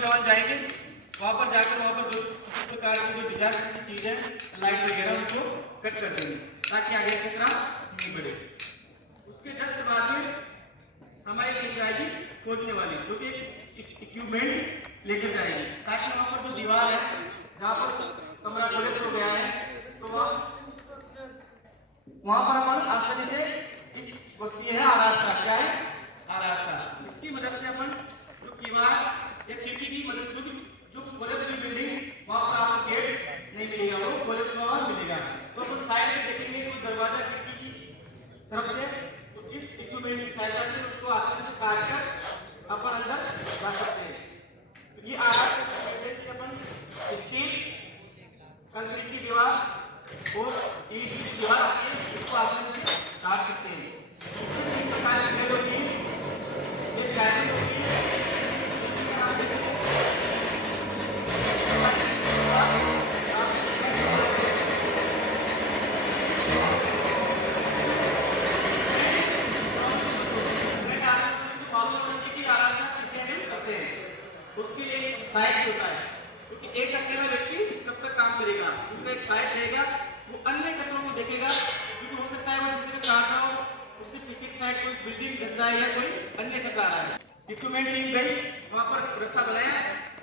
जवान जाएंगे वहां पर जाकर वहां पर जो इस प्रकार की जो डिजाइन की चीजें लाइट वगैरह उनको कट कर देंगे ताकि आगे खतरा नहीं बढ़े। उसके जस्ट बाद में हमारी टीम जाएगी खोजने वाली जो कि इक्विपमेंट लेकर जाएगी ताकि वहां पर जो दीवार है जहाँ पर कमरा कोलेप्स हो गया है तो वहां पर अपन आसानी से इस वस्तु है आरासा क्या है आरासा इसकी मदद से अपन जो दीवार या खिड़की की मदद से जो कोलेप्स की बिल्डिंग वहां पर आपको गेट नहीं मिलेगा वो कोलेप्स में मिलेगा। तो अपन साइड से देखेंगे कोई दरवाजा खिड़की की तरफ से तो इस इक्विपमेंट की सहायता से उसको आसानी से काट कर अपन अंदर जा सकते हैं। ये आरासा से अपन स्टील कंक्रीट की दीवार और ईंट की दीवार आती है इसको आसानी से काट सकते हैं। इस प्रकार की ग्रेड होती है ये गाइडेंस होती है उसके लिए साइट होता है क्योंकि एक अकेला व्यक्ति कब तक काम करेगा उसका एक साइट रहेगा वो अन्य कदमों को देखेगा क्योंकि हो सकता है वो किसी को काट रहा हो उससे पीछे की साइड कोई बिल्डिंग धस रहा है या कोई अन्य खतरा आ रहा है। इक्विपमेंट टीम गई वहां पर रास्ता बनाया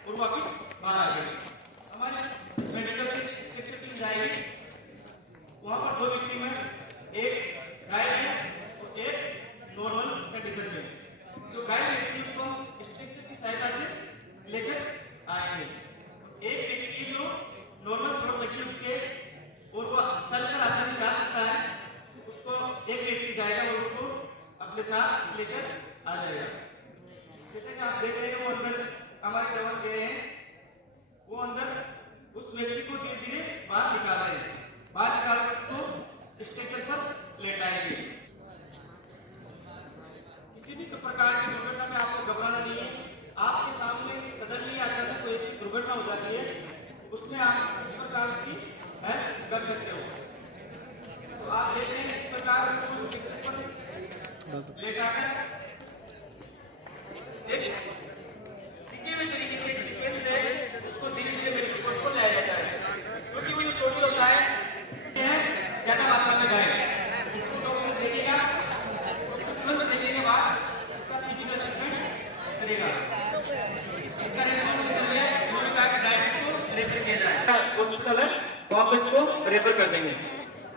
और वापस बाहर आ गई। हमारी मेडिकल स्ट्रक्चर टीम जाएगी वहां पर दो व्यक्ति में एक घायल है और एक नॉर्मल कंडीशन में। जो घायल व्यक्ति उसको स्ट्रक्चर की सहायता से लेकर आएंगे। एक व्यक्ति जो नॉर्मल चोट लगी उसके और वो चलकर आसानी से आ सकता है उसको एक व्यक्ति जाएगा और उसको अपने साथ लेकर आ जाएगा। जैसे कि आप देख रहे हैं वो अंदर हमारे जवान गए हैं वो अंदर उस व्यक्ति को धीरे धीरे बाहर निकाल रहे हैं बाहर निकाल कर उसको स्ट्रेचर पर लेटाएंगे। किसी भी प्रकार की दुर्घटना में आपको घबराना नहीं है। आपके सामने सडनली अचानक कोई ऐसी दुर्घटना हो जाती है उसमें आप इस प्रकार की हेल्प कर सकते हो। तो आप देखते हैं इस प्रकार लेटाकर एक सीखे हुए तरीके से सीक्वेंस से उसको धीरे धीरे मेडिकल कोर्ट को लाया जाता है क्योंकि वो चोटिल होता है ज्यादा मात्रा में घायल इसको डॉक्टर देखेगा तुरंत देखने के बाद उसका फिजिकल असेसमेंट करेगा। इसका हॉस्पिटल है वहां पर इसको रेफर कर देंगे।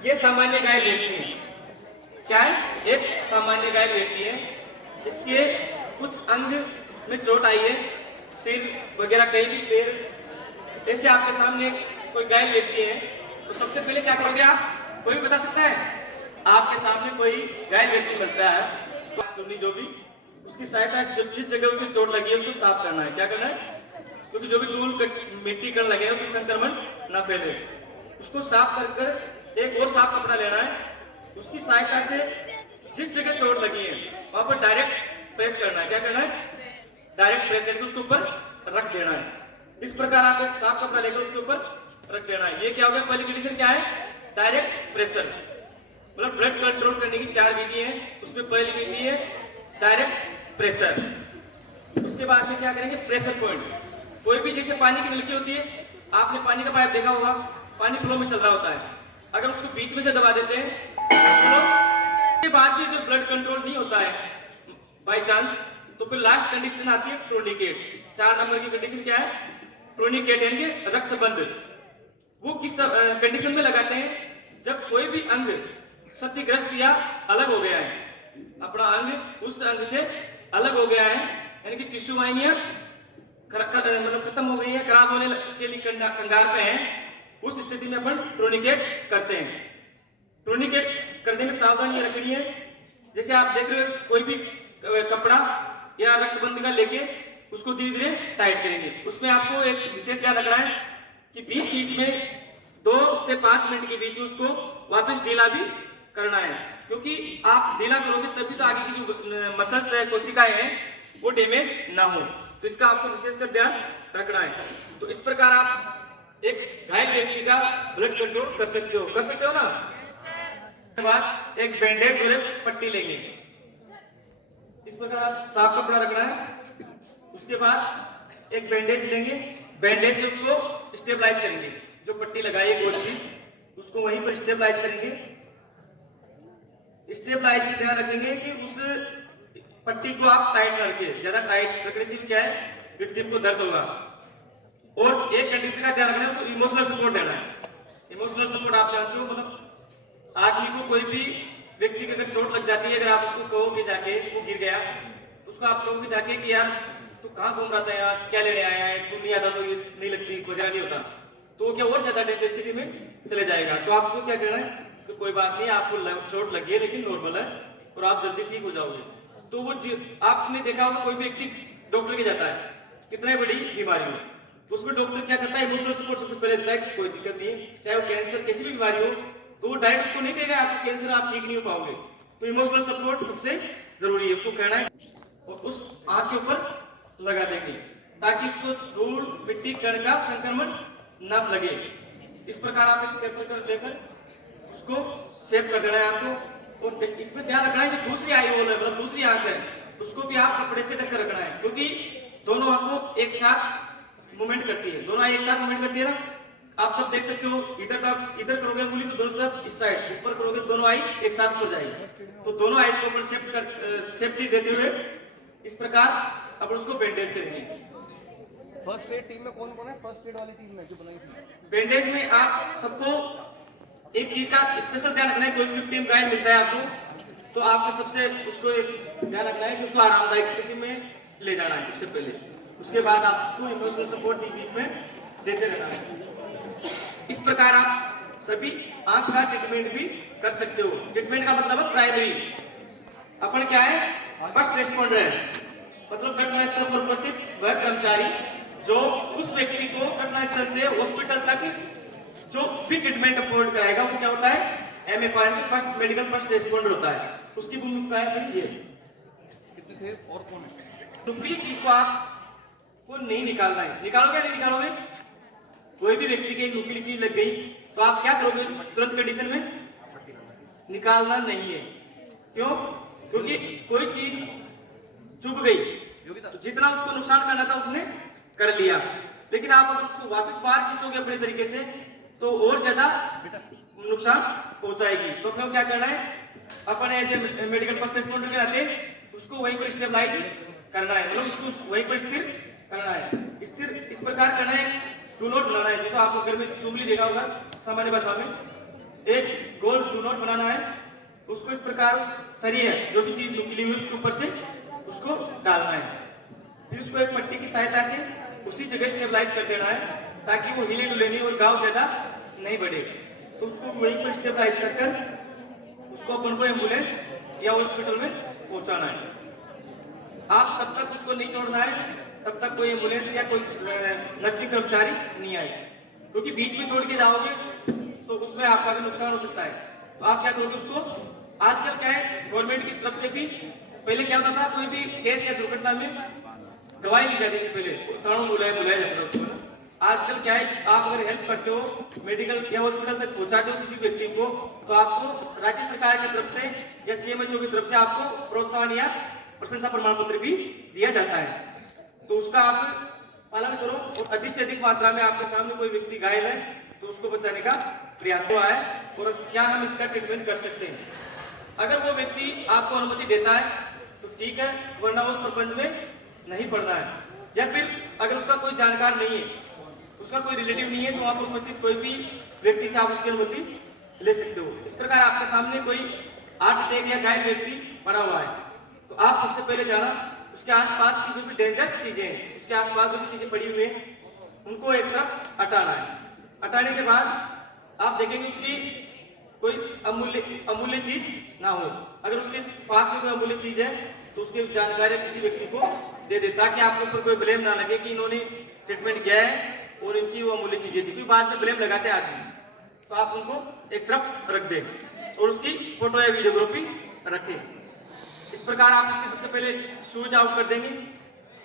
ये सामान्य घायल व्यक्ति है क्या है एक सामान्य घायल व्यक्ति है इसके कुछ अंग में चोट आई है सिर वगैरह कहीं भी पैर ऐसे आपके सामने कोई घायल व्यक्ति है तो सबसे पहले क्या करोगे आप कोई भी बता सकता है आपके सामने कोई घायल व्यक्ति मिलता है चुन्नी जो भी उसकी सहायता से जिस जगह उसकी चोट लगी है उसको साफ करना है। क्या करना है क्योंकि जो भी धूल मिट्टी कण लगे हैं उससे संक्रमण ना फैले उसको साफ कर एक और साफ कपड़ा लेना है उसकी सहायता से जिस जगह चोट लगी है वहां पर डायरेक्ट प्रेस करना है। क्या करना है डायरेक्ट प्रेस करके उसके ऊपर रख देना है। इस प्रकार आप एक साफ कपड़ा लेकर उसके ऊपर रख देना है। ये क्या हो गया पहली कंडीशन क्या है डायरेक्ट प्रेशर मतलब ब्लड कंट्रोल करने की 4 विधि है उसमें पहली विधि है डायरेक्ट प्रेशर। उसके बाद में क्या करेंगे प्रेशर पॉइंट। कोई भी जैसे पानी की नलकी होती है आपने पानी का पाइप देखा होगा पानी फ्लो में चल रहा होता है अगर उसको बीच में से दबा देते हैं के बाद भी अगर ब्लड कंट्रोल नहीं होता है बाय चांस तो फिर लास्ट कंडीशन आती है टूर्निकेट। 4 नंबर की कंडीशन क्या है टूर्निकेट यानी कि रक्तबंध। वो किस कंडीशन में लगाते हैं जब कोई भी अंग क्षतिग्रस्त या अलग हो गया है अपना अंग उस अंग से अलग हो गया है यानी कि टिश्यू वाहिनियां मतलब खत्म हो गई है खराब होने के लिए कंगार पे है उस स्थिति में अपन टूर्निकेट करते हैं। टूर्निकेट करने में सावधानी रखनी है जैसे आप देख रहे हो कोई भी कपड़ा या रक्तबंध का लेके उसको धीरे धीरे टाइट करेंगे। उसमें आपको एक विशेष ध्यान रखना है कि बीच बीच में 2 से 5 मिनट के बीच में उसको वापस ढीला भी करना है क्योंकि आप ढीला करोगे तभी तो आगे की जो मसल्स है कोशिकाएं हैं वो डैमेज ना हो तो इसका आपको विशेषकर ध्यान रखना है। तो इस प्रकार आप एक घायल व्यक्ति का ब्लड कंट्रोल कर सकते हो ना। इसके बाद एक बैंडेज और एक पट्टी लेंगे। इस प्रकार आप साफ कपड़ा रखना है। उसके बाद एक बैंडेज लेंगे, बैंडेज से उसको स्टेबलाइज करेंगे। जो पट्टी लगाई है गोल चीज उसको वहीं पर स्टेबलाइज करेंगे। स्टेबलाइज में ध्यान रखेंगे कि उस पट्टी को आप टाइट ना रखें, ज्यादा टाइट रखने से क्या है विक्टिम को दर्द होगा। और एक कंडीशन का ध्यान रखना है, तो इमोशनल सपोर्ट देना है। इमोशनल सपोर्ट आप जानते हो, मतलब आदमी को कोई भी व्यक्ति की अगर चोट लग जाती है, अगर आप उसको कहोगे जाके वो गिर गया, उसको आप कहोगे जाके कि यार तू कहाँ घूम रहा था, यार क्या लेने आया है, तू नहीं आता तो ये नहीं लगती वगैरह नहीं होता, तो क्या और ज्यादा डेंजर स्थिति में चले जाएगा। तो आपको क्या कहना है कि कोई बात नहीं, आपको चोट लगी है लेकिन नॉर्मल है और आप जल्दी ठीक हो जाओगे। तो वो आपने देखा होगा कोई व्यक्ति डॉक्टर के जाता है कितने बड़ी बीमारी हो, उसमें डॉक्टर क्या करता है इमोशनल सपोर्ट सबसे पहले देता है कि कोई दिक्कत नहीं है, चाहे वो कैंसर कैसी भी बीमारी हो, तो वो डायरेक्ट उसको नहीं कहेगा आपको कैंसर आप ठीक नहीं हो पाओगे। तो इमोशनल सपोर्ट सबसे जरूरी है, उसको कहना है और उस आंख के ऊपर लगा देंगे ताकि उसको धूल मिट्टी कण का संक्रमण न लगे। इस प्रकार आप एक पेपर लेकर उसको शेप कर देना है आपको। और इसमें ध्यान रखना है कि दूसरी आई होल है, मतलब दूसरी आंख है, उसको भी आप कपड़े से ढक कर रखना है, क्योंकि दोनों आंखों एक साथ मूवमेंट करती है, दोनों आई एक साथ मूवमेंट करती है ना। आप सब देख सकते हो, इधर करोगे उंगली तो दोनों तरफ इस साइड ऊपर करोगे दोनों आईज एक साथ हो जाएगी। तो दोनों आईज को ऊपर सेफ्टी देते हुए इस प्रकार अब उसको बैंडेज करेंगे। फर्स्ट एड टीम में कौन कौन है? फर्स्ट एड वाली टीम में जो बनाई थी बैंडेज में आप सबको एक चीज का स्पेशल ध्यान रखना है, कोई भी टीम गाइड मिलता है आपको तो आपको सबसे उसको एक ध्यान रखना है कि उसको आरामदायक स्थिति में ले जाना है सबसे पहले। उसके बाद आप उसको इमोशनल सपोर्ट बीच में देते रहना है। इस प्रकार आप सभी आंख का ट्रीटमेंट भी कर सकते हो। ट्रीटमेंट का मतलब है प्राइमरी, अपन क्या है फर्स्ट रेस्पॉन्डर है, मतलब घटनास्थल पर उपस्थित वह कर्मचारी जो उस व्यक्ति को घटनास्थल से हॉस्पिटल तक जो भी ट्रीटमेंट अफोर्ड कराएगा वो क्या होता है एमए पॉइंट के फर्स्ट मेडिकल फर्स्ट रेस्पॉन्डर होता है। उसकी भूमिका है ये। कितने थे और कौन है? नुकीली चीज को आपको नहीं निकालना है। निकालोगे नहीं निकालोगे? कोई भी व्यक्ति की एक नुकीली चीज लग गई तो आप क्या करोगे तुरंत कंडीशन में? निकालना नहीं है। क्यों? क्योंकि कोई चीज चुभ गई तो जितना उसको नुकसान करना था उसने कर लिया, लेकिन आप अगर उसको वापस बाहर खींचोगे अपने तरीके से तो और ज्यादा नुकसान पहुंचाएगी। तो अपने को क्या करना है, अपन as a medical first responder के नाते उसको वहीं पर स्टेबलाइज करना है, मतलब उसको वहीं पर स्थिर करना है। स्थिर इस प्रकार करना है, डू नॉट बनाना है। जैसे आपको घर में चुंबली देखा होगा सामान्य भाषा में, एक गोल डू नॉट बनाना है, उसको इस प्रकार सरिया जो भी चीज निकली हुई उसके ऊपर से उसको डालना है, फिर उसको एक पट्टी की सहायता से उसी जगह स्टेबलाइज कर देना है ताकि वो हिले डुले नहीं और घाव ज्यादा नहीं बढ़े। तो उसको वहीं पर स्टेबलाइज कर उसको अपन को एम्बुलेंस या हॉस्पिटल में पहुंचाना है। आप तब तक उसको नहीं छोड़ना है तब तक कोई एम्बुलेंस या कोई नर्सिंग कर्मचारी नहीं आए, क्योंकि बीच में छोड़ के जाओगे तो उसमें आपका भी नुकसान हो सकता है। तो आप क्या करोगे उसको, आजकल क्या है गवर्नमेंट की तरफ से भी, पहले क्या होता था कोई भी केस या दुर्घटना में गवाही ली जाती थी, पहले कानून बुलाया जाता था उसको। आजकल क्या है आप अगर हेल्प करते हो मेडिकल या हॉस्पिटल तक पहुंचाते हो किसी व्यक्ति को तो आपको राज्य सरकार की तरफ से या सीएमएचओ की तरफ से आपको प्रोत्साहन या प्रशंसा प्रमाण पत्र भी दिया जाता है। तो उसका आप पालन करो और अधिक से अधिक मात्रा में आपके सामने कोई व्यक्ति घायल है तो उसको बचाने का प्रयास हुआ है और क्या हम इसका ट्रीटमेंट कर सकते हैं। अगर वो व्यक्ति आपको अनुमति देता है तो ठीक है, वरना उस प्रपंच में नहीं पड़ना है। या फिर अगर उसका कोई जानकार नहीं है, उसका कोई रिलेटिव नहीं है, तो आप उपस्थित कोई भी व्यक्ति से आप उसकी अनुमति ले सकते हो। इस प्रकार आपके सामने कोई हार्ट अटैक या घायल व्यक्ति पड़ा हुआ है तो आप सबसे पहले जाना उसके आसपास की जो भी डेंजरस चीजें हैं, उसके आसपास जो भी चीजें पड़ी हुई हैं उनको एक तरफ हटाना है। हटाने के बाद आप देखेंगे उसकी कोई अमूल्य चीज ना हो। अगर उसके पास में कोई अमूल्य चीज है तो उसकी जानकारी किसी व्यक्ति को दे दे ताकि आपके ऊपर कोई ब्लेम ना लगे कि इन्होंने ट्रीटमेंट किया है और इनकी वो अमूल्य चीजें थी। बाद में ब्लेम लगाते आदमी, तो आप उनको एक तरफ रख दें और उसकी फोटो या वीडियोग्राफी रखें। इस प्रकार आप उसके सबसे पहले शूज आउट कर देंगे,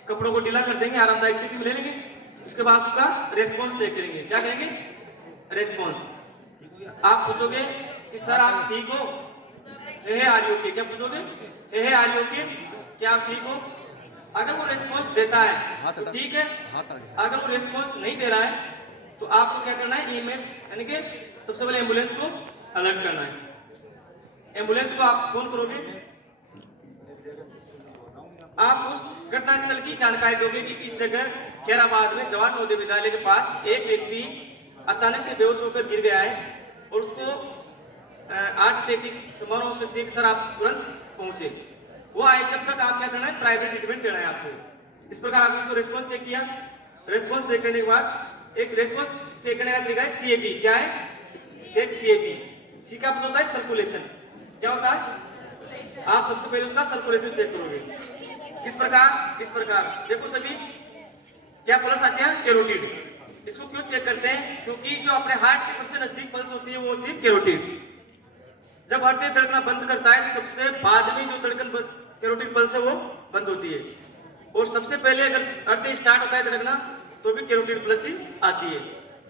कपड़ों को ढीला कर देंगे, आरामदायक स्थिति में ले लेंगे। उसके बाद उसका रेस्पॉन्स चेक करेंगे। क्या करेंगे? रेस्पॉन्स। आप पूछोगे कि सर आप ठीक हो, हे आर यू ओके? क्या पूछोगे? हे आर यू ओके? क्या आप ठीक हो? अगर वो रेस्पॉन्स देता है हाथ तो हटा। ठीक है, हाथ हटा। अगर वो रिस्पॉन्स नहीं दे रहा है तो आपको क्या करना है, ईएमएस यानी कि सबसे पहले एम्बुलेंस को अलर्ट करना है। एम्बुलेंस को आप फोन करोगे, आप उस घटना स्थल की जानकारी दोगे कि इस जगह खैराबाद में जवाहर नवोदय विद्यालय के पास एक व्यक्ति अचानक से बेहोश होकर गिर गया है और उसको हार्ट अटैक की संभावना हो सकती है कि सर आप तुरंत पहुंचे। वो आए, जब तक आप क्या करना है, प्राइवेट ट्रीटमेंट देना है आपको। इस प्रकार आपने उसको रेस्पॉन्स चेक किया। रेस्पॉन्स चेक करने के बाद एक रेस्पॉन्स चेक करने का तरीका है सीएबी। क्या है? Check CAB. सी का मतलब होता है सर्कुलेशन। क्या होता है? आप सबसे पहले उसका सर्कुलेशन चेक करोगे। किस प्रकार? इस प्रकार देखो सभी, क्या पल्स आते हैं? कैरोटिड। इसको क्यों चेक करते हैं? क्योंकि जो अपने हार्ट के सबसे नजदीक पल्स होती है वो होती है कैरोटिड। जब हृदय धड़कना बंद करता है तो सबसे बाद में जो धड़कन कैरोटिड पल्स है वो बंद होती है, और सबसे पहले अगर हृदय स्टार्ट होता है धड़कना तो भी कैरोटिड पल्स ही आती है।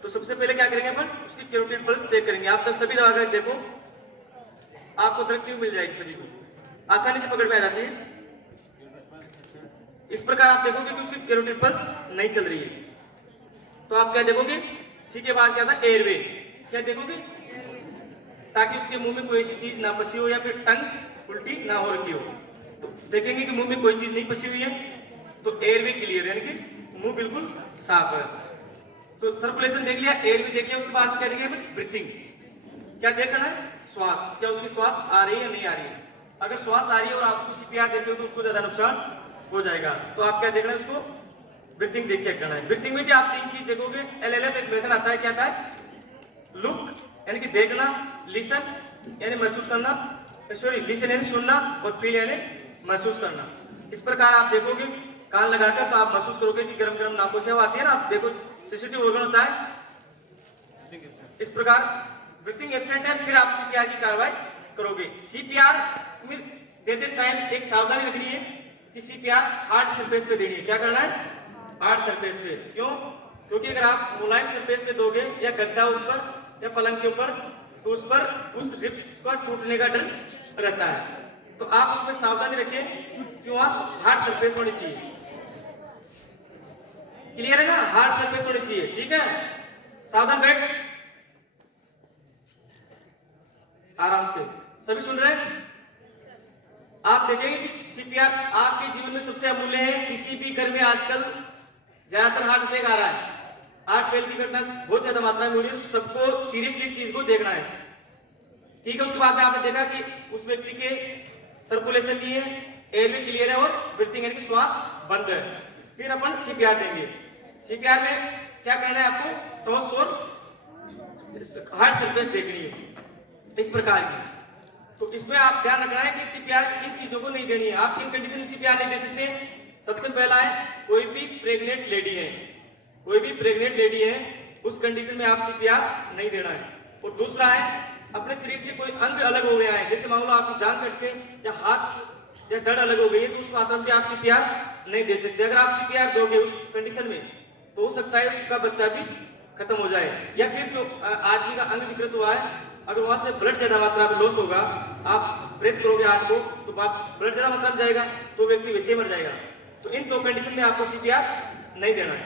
तो सबसे पहले क्या करेंगे अपन, उसकी कैरोटिड पल्स चेक करेंगे। आप जब सभी दवा कर देखो, आपको धड़कन मिल जाएगी, सभी को आसानी से पकड़ में आ जाती है। इस प्रकार आप देखोगे कि उसकी कैरोटिड पल्स नहीं चल रही है तो आप क्या देखोगे, सी के बाद क्या था, एयरवे। क्या देखोगे? ताकि उसके मुंह में कोई ऐसी चीज ना फंसी हो या फिर टंग उल्टी ना हो रखी हो। तो देखेंगे कि मुंह में कोई चीज नहीं फंसी हुई है तो एयरवे क्लियर है, यानी कि मुंह बिल्कुल साफ है। तो सर्कुलेशन देख लिया, एयरवे देख लिया, उसके बाद क्या देखेंगे, ब्रीथिंग। क्या देखना है? श्वास। क्या उसकी श्वास आ रही है या नहीं आ रही है? अगर श्वास आ रही है और आप उसको सीपीआर देते हो तो उसको ज्यादा नुकसान हो जाएगा। तो आप क्या देखना है, उसको ब्रीथिंग देख चेक करना है। ब्रीथिंग में भी आप तीन चीज देखोगे। एलएलएफ एक मेथड आता है, क्या आता है, लुक यानी कि देखना, लिसन यानी महसूस करना, सॉरी लिसन यानी सुनना, और फील यानी महसूस करना। इस प्रकार आप देखोगे कान लगाकर तो आप महसूस करोगे कि गरम गरम नाकों से हवा आती है ना। आप देखो सेंसिटिव ऑर्गन होता है। इस प्रकार ब्रीथिंग एब्सेंट है, फिर आप सीपीआर की कार्रवाई करोगे। सीपीआर में देते टाइम एक सावधानी रखनी है कि सीपीआर हार्ड सरफेस पे देनी है। क्या करना है? हार्ड सरफेस पे। क्यों? क्योंकि अगर आप मुलायम सरफेस पे दोगे या गद्दा उस पर या पलंग के ऊपर तो उस पर उस रिब्स का टूटने का डर रहता है। तो आप उसमें सावधानी रखिए कि वहां हार्ड सरफेस होनी चाहिए। क्लियर है ना? हार्ड सरफेस होनी चाहिए। ठीक है, सावधान बैठ, आराम से। सभी सुन रहे हैं? आप देखेंगे कि सीपीआर आपके जीवन में सबसे अमूल्य है। किसी भी घर में आजकल ज्यादातर हार्ट अटैक आ रहा है, हार्ट फेल की घटना बहुत ज्यादा मात्रा में हो रही है। सबको सीरियसली इस चीज को देखना है। ठीक है, उसके बाद में आपने देखा कि उस व्यक्ति के सर्कुलेशन नहीं है, एयरवे क्लियर है और ब्रीथिंग यानी कि श्वास बंद है। फिर अपन सीपीआर देंगे। सीपीआर में क्या करना है आपको, टॉस और हार्ड सरफेस देखनी है इस प्रकार की। तो इसमें आप ध्यान रखना है कि सीपीआर इन चीजों को नहीं देनी है। आप किन कंडीशन में सीपीआर नहीं दे सकते? सबसे पहला है, कोई भी प्रेग्नेंट लेडी है, कोई भी प्रेग्नेंट लेडी है उस कंडीशन में आप सीपीआर नहीं देना है। और दूसरा है, अपने शरीर से कोई अंग अलग हो गया है, जैसे मान लो आपकी जान कट के या हाथ या धड़ अलग हो गई है, तो उस मात्रा में आप सीपीआर नहीं दे सकते। अगर आप सीपीआर दोगे उस कंडीशन में तो हो सकता है उसका बच्चा भी खत्म हो जाए, या फिर जो आदमी का अंग विकृत हुआ है अगर वहां से ब्लड ज्यादा मात्रा में लॉस होगा, आप प्रेस करोगे हार्ट को तो ब्लड ज्यादा मात्रा में जाएगा तो व्यक्ति वैसे ही मर जाएगा। तो इन दो कंडीशन में आपको सीपीआर नहीं देना है।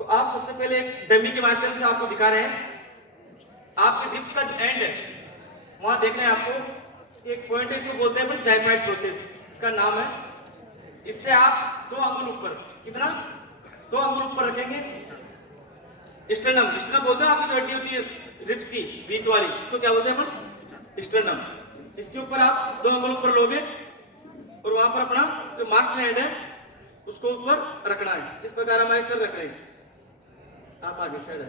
तो आप सबसे पहले एक डमी के माध्यम से आपको दिखा रहे हैं। आपके रिब्स का जो एंड है वहां देखना है आपको, एक पॉइंट है, इसको बोलते हैं जाइपाइड प्रोसेस, इसका नाम है। इससे आप 2 अंगुल ऊपर, कितना, 2 अंगुल ऊपर रखेंगे। स्टर्नम, स्टर्नम बोलते हैं आपकी जो हड्डी होती है रिब्स की बीच वाली, उसको क्या बोलते हैं अपन, स्टर्नम। इसके ऊपर आप 2 अंगुल ऊपर लोगे और वहां पर अपना जो मास्टर हैंड है उसको ऊपर रखना है, जिस प्रकार हमारे सर रख रहे हैं। आप आगे साइड है,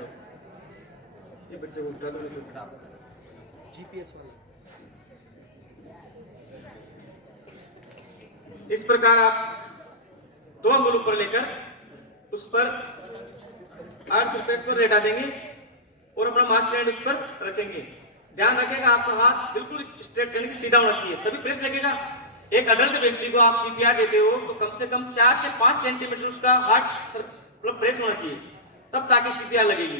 ये बच्चे को उठा दो, नहीं उठा जीपीएस वाला। इस प्रकार आप 2 अंगुल ऊपर लेकर उस पर हार्ड सरफेस पर लेटा देंगे और अपना मास्टर हैंड उस पर रखेंगे। ध्यान रखेगा आपका हाथ बिल्कुल स्ट्रेट यानी कि सीधा होना चाहिए, तभी प्रेस लगेगा। एक अडल्ट व्यक्ति को आप सीपीआर देते हो तो कम से कम 4 से 5 सेंटीमीटर उसका हार्ट मतलब प्रेस होना चाहिए, तब ताकि सीपीआर लगेगी।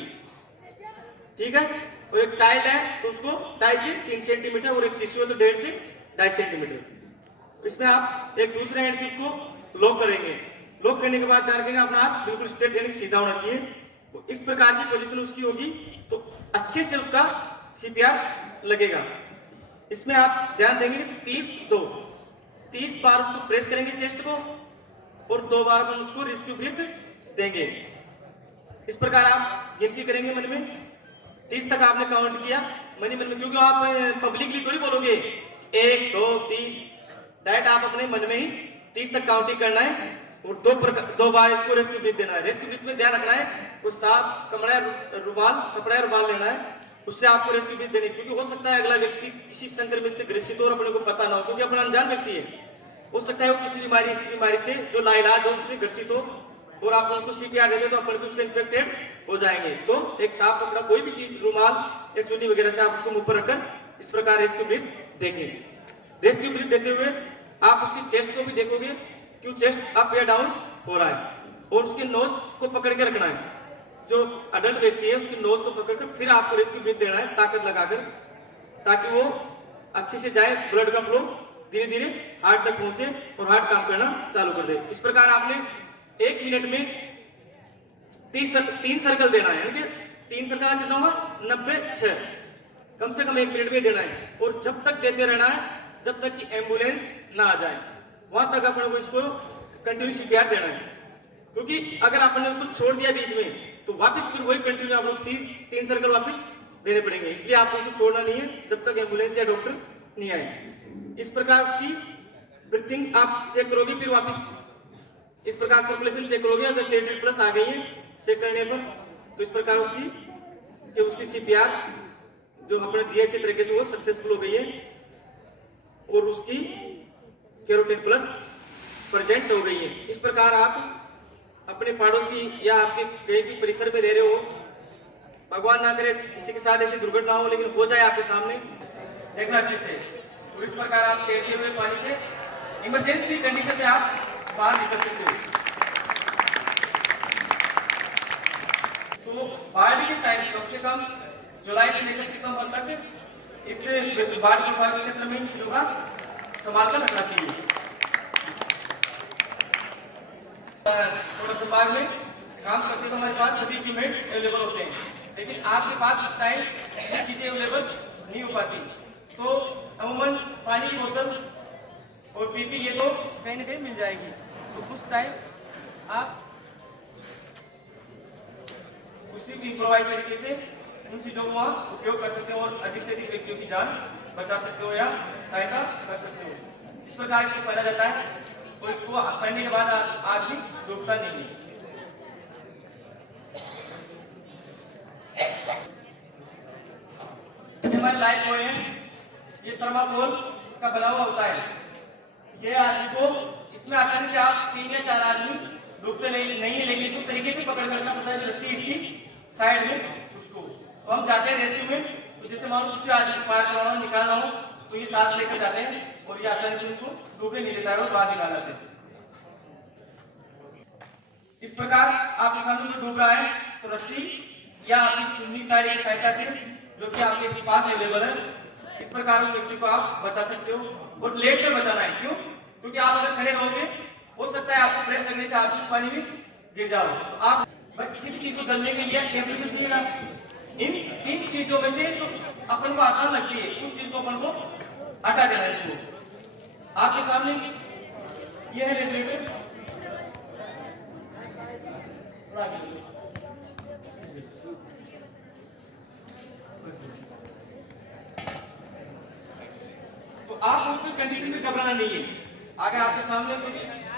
ठीक है, और एक चाइल्ड है तो उसको 2.5 से 3 सेंटीमीटर, और एक शिशु है तो 1.5 से 2.5 सेंटीमीटर। इसमें आप एक दूसरे हैंड से उसको लॉक करेंगे। लॉक करने के बाद ध्यान रखेंगे अपना हाथ बिल्कुल स्ट्रेट यानी सीधा होना चाहिए। तो इस प्रकार की पोजीशन उसकी होगी तो अच्छे से उसका सीपीआर लगेगा। इसमें आप ध्यान देंगे कि 30 बार उसको प्रेस करेंगे चेस्ट को और 2 बार अपन उसको रेस्क्यू ब्रीथ देंगे। इस प्रकार आप गिनती करेंगे मन में 30 तक आपने काउंट किया मन में, क्योंकि आप पब्लिकली थोड़ी बोलोगे 1 2 3, डायरेक्ट आप अपने मन में ही 30 तक काउंटिंग करना है और 2 बार इसको रेस्क्यू ब्रीथ देना है। रेस्क्यू ब्रीथ में ध्यान रखना है कुछ साफ कपड़ा रुमाल लेना है, उससे आपको रेस्क्यू ब्रीथ देनी, क्योंकि हो सकता है अगला व्यक्ति किसी संक्रमित से ग्रसित हो और अपने को पता ना हो, क्योंकि अपना अनजान व्यक्ति है, हो सकता है वो किसी बीमारी से जो लाइलाज हो उससे ग्रसित हो और आप उसको सीपीआर देते तो अपन उससे इन्फेक्टेड हो जाएंगे। तो एक साफ कपड़ा कोई भी चीज रुमाल या चुन्नी वगैरह से आप उसको मुंह पर रखकर इस प्रकार रेस्क्यू ब्रीथ देंगे। रेस्क्यू ब्रीथ देते हुए आप उसकी चेस्ट को भी देखोगे क्यों चेस्ट अप या डाउन हो रहा है और उसके नोज को पकड़ के रखना है। जो अडल्ट व्यक्ति है उसकी नोज को पकड़कर फिर आपको रेस्क्यू ब्रीथ देना है ताकत लगाकर, ताकि वो अच्छे से जाए, ब्लड का फ्लो धीरे धीरे हार्ट तक पहुंचे और हार्ट काम करना चालू कर दे। इस प्रकार आपने 1 मिनट में 3 सर्कल देना है, यानी कि 3 सर्कल कितना होगा 96, कम से कम 1 मिनट में देना है और जब तक देते रहना है जब तक कि एम्बुलेंस ना आ जाए, वहां तक अपने को इसको कंटिन्यू सीपीआर देना है। क्योंकि अगर आपने उसको छोड़ दिया बीच में तो वापस फिर वही कंटिन्यू आप लोग 3 सर्कल वापस देने पड़ेंगे, इसलिए आपको उसको छोड़ना नहीं है जब तक एम्बुलेंस या डॉक्टर नहीं आए। इस प्रकार की ब्रीथिंग आप चेक करोगे, फिर वापस इस प्रकार सर्कुलेशन चेक करोगे, अगर प्लेटलेट प्लस आ गई है चेक करने पर तो इस प्रकार उसकी सीपीआर जो अपने दिए अच्छे तरीके से वो सक्सेसफुल हो गई है और उसकी कैरोटीन प्लस प्रेजेंट हो गई है। इस प्रकार आप अपने पड़ोसी या आपके कहीं भी परिसर में रह रहे हो, भगवान ना करे किसी के साथ ऐसी दुर्घटना हो, लेकिन हो जाए आपके सामने, देखना अच्छे से। और इस प्रकार आप तैरते हुए पानी से इमरजेंसी कंडीशन में आप बाहर निकल सकते हो। तो बाढ़ के टाइम कम से कम जुलाई से लेकर सितंबर तक इससे बाढ़ प्रभावित क्षेत्र में चीजों का संभाल कर रखना चाहिए। थोड़ा संभाग में काम करते तो हमारे पास सभी इक्विपमेंट अवेलेबल होते हैं, लेकिन आपके पास उस टाइम ये चीजें अवेलेबल नहीं हो पाती। तो अमूमन पानी की बोतल और पीपी ये तो कहीं ना कहीं मिल जाएगी, तो उस टाइम आप उसी भी इम्प्रोवाइज तरीके से उन चीजों को आप उपयोग कर सकते हो और अधिक से अधिक व्यक्तियों की जान बचा सकते हो या सहायता कर सकते हो। इस प्रकार इसको पढ़ा जाता है और इसको पढ़ने के बाद आदमी डूबता नहीं है। हमारे लाइफ बॉय है, ये थर्माकोल का बना हुआ होता है, ये आदमी को इसमें आसानी से आप 3 या 4 आदमी डूबते नहीं, लेकिन इसको तरीके से पकड़ करना पड़ता है, रस्सी इसकी साइड में उसको। तो हम जाते हैं रेस्क्यू में, तो जैसे मान लो किसी आदमी पार करना निकालना हो तो ये साथ लेकर जाते हैं और ये आसानी से उसको डूबने नहीं देता है और बाहर निकाल लाते हैं। इस प्रकार आपके सामने जो डूब रहा है तो रस्सी या आपकी चुन्नी साइड की सहायता से जो कि आपके पास अवेलेबल है, इस प्रकार उस व्यक्ति को आप बचा सकते हो। और लेट कर बचाना है, क्यों? क्योंकि आप अगर खड़े रहोगे हो सकता है आपको प्रेस करने से आप उस पानी में गिर जाओ। आप किसी भी चीज को जलने के लिए टेम्परेचर चाहिए ना, इन 3 चीजों में से जो अपन को आसान लगती है उन चीज को अपन को हटा देना है। आपके सामने ये है रेफ्रिजरेटर, तो आप उस कंडीशन में घबराना नहीं है। आगे आपके सामने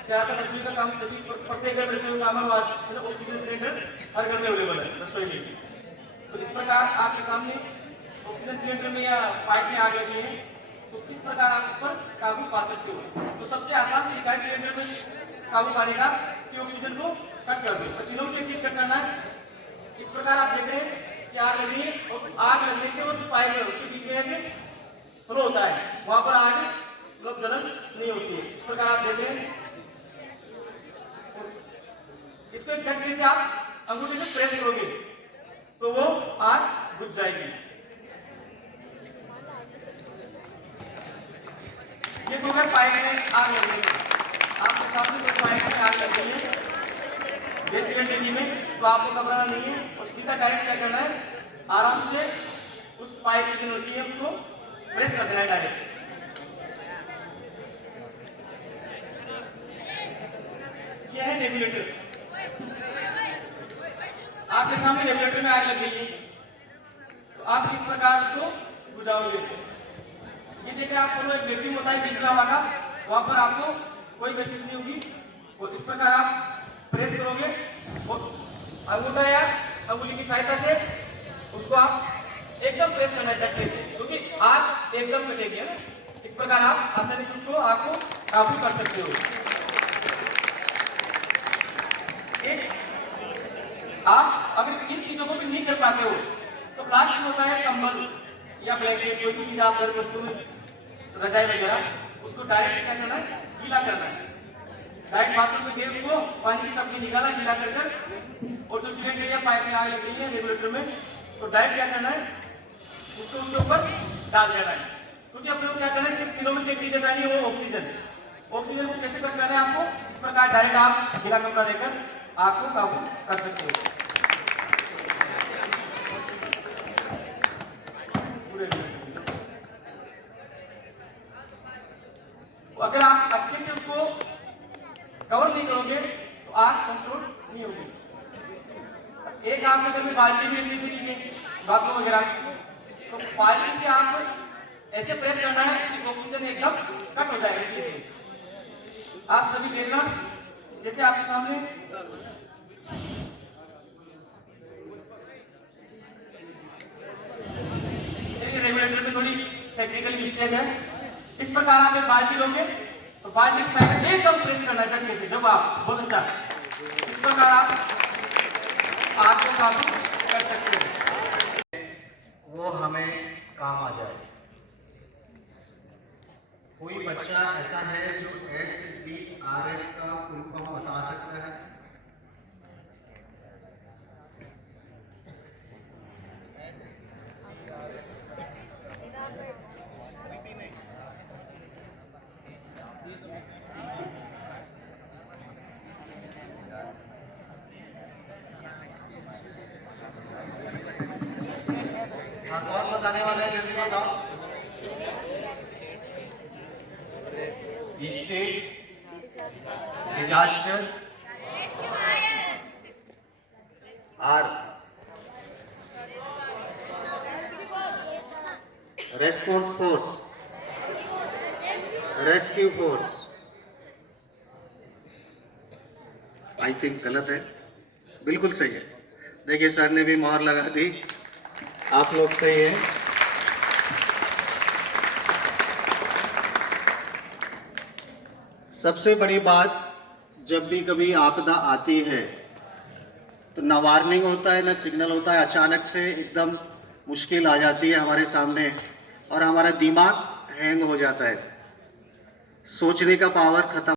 क्या था, रसोई का काम सभी प्रत्येक घर में रसोई का काम ऑक्सीजन सिलेंडर हर घर में अवेलेबल है रसोई में। तो इस प्रकार आपके सामने ऑक्सीजन सिलेंडर में या पाइप में आग लगी है, तो इस प्रकार आप उस पर काबू पा सकते हो। तो सबसे आसान तरीका है सिलेंडर में काबू पाने का कि ऑक्सीजन को कट कर दो, और तीनों को एक चीज कट करना है। इस प्रकार आप देख रहे हैं कि आग लग रही है और आग लगने से वो पाइप है उसके बीच में फ्लो होता है, वहां पर आग मतलब जलन नहीं होती है। इस प्रकार आप देख रहे हैं, इसको एक झटके से आप अंगूठे से प्रेस करोगे तो वो आग बुझ जाएगी। ये दो पाइप में आग लग रही है, आपके सामने दो पाइप में आग लग रही है। गैस सिलेंडर नीचे में, तो आपको घबराना नहीं है और सीधा डायरेक्ट क्या करना है, आराम से उस पाइप की होती है उसको प्रेस कर देना है डायरेक्ट। यह है रेगुलेटर। आपके सामने रेगुलेटर में आग लग गई है, तो आप इस प्रकार को बुझाओगे। ये देखिए आपको एक वेटिंग होता है बिजली हवा का, वहां पर आपको कोई मैसेज नहीं होगी और इस प्रकार आप प्रेस करोगे और अंगूठा या अंगुली की सहायता से उसको आप एकदम प्रेस करना है झटके से, क्योंकि आग एकदम कटेगी है ना। इस प्रकार आप आसानी से उसको आग को काबू कर सकते हो। आप अगर इन चीजों को भी नहीं कर पाते हो तो लास्ट में होता है कंबल या ब्लैंकेट, कोई भी चीज आप घर वस्तु में, रजाई वगैरह, उसको डायरेक्ट क्या करना है, गीला करना है। डायरेक्ट बाथरूम में गए उसको पानी की टंकी निकाला गीला कर और जो सिलेंडर या पाइप में आग लग रही है रेगुलेटर में, तो डायरेक्ट क्या करना है, उसको उसके ऊपर डाल देना है। क्योंकि अपने को क्या करना है, 6 किलो में से एक चीज डालनी है, वो ऑक्सीजन। ऑक्सीजन को कैसे कम करना है आपको, इस प्रकार डायरेक्ट आप गीला कपड़ा देकर आग को काबू कर सकते हो। अगर आप अच्छे से उसको कवर नहीं करोगे तो आग कंट्रोल नहीं होगी। एक आपके घर में बाल्टी भी है बाथरूम वगैरह, तो बाल्टी से आप ऐसे प्रेस करना है कि ऑक्सीजन एकदम कट हो जाए। आप सभी देखना, जैसे आपके सामने रेगुलेटर में थोड़ी टेक्निकल मिस्टेक है। इस प्रकार आप एक बाल्टी लोगे तो बाल्टी की साइड एकदम प्रेस करना है झटके से, जब आप बहुत अच्छा, इस प्रकार आप आग को काबू कर सकते हैं, वो हमें काम आ जाए। कोई बच्चा ऐसा है जो SBRF का फुल फॉर्म बता सकता है? हाँ, कौन बताने वाला है, जल्दी बताओ। State disaster are response force, rescue force. I think गलत है, बिल्कुल सही है। देखिए सर ने भी मोहर लगा दी, आप लोग सही है। सबसे बड़ी बात, जब भी कभी आपदा आती है तो ना वार्निंग होता है ना सिग्नल होता है, अचानक से एकदम मुश्किल आ जाती है हमारे सामने और हमारा दिमाग हैंग हो जाता है, सोचने का पावर खत्म।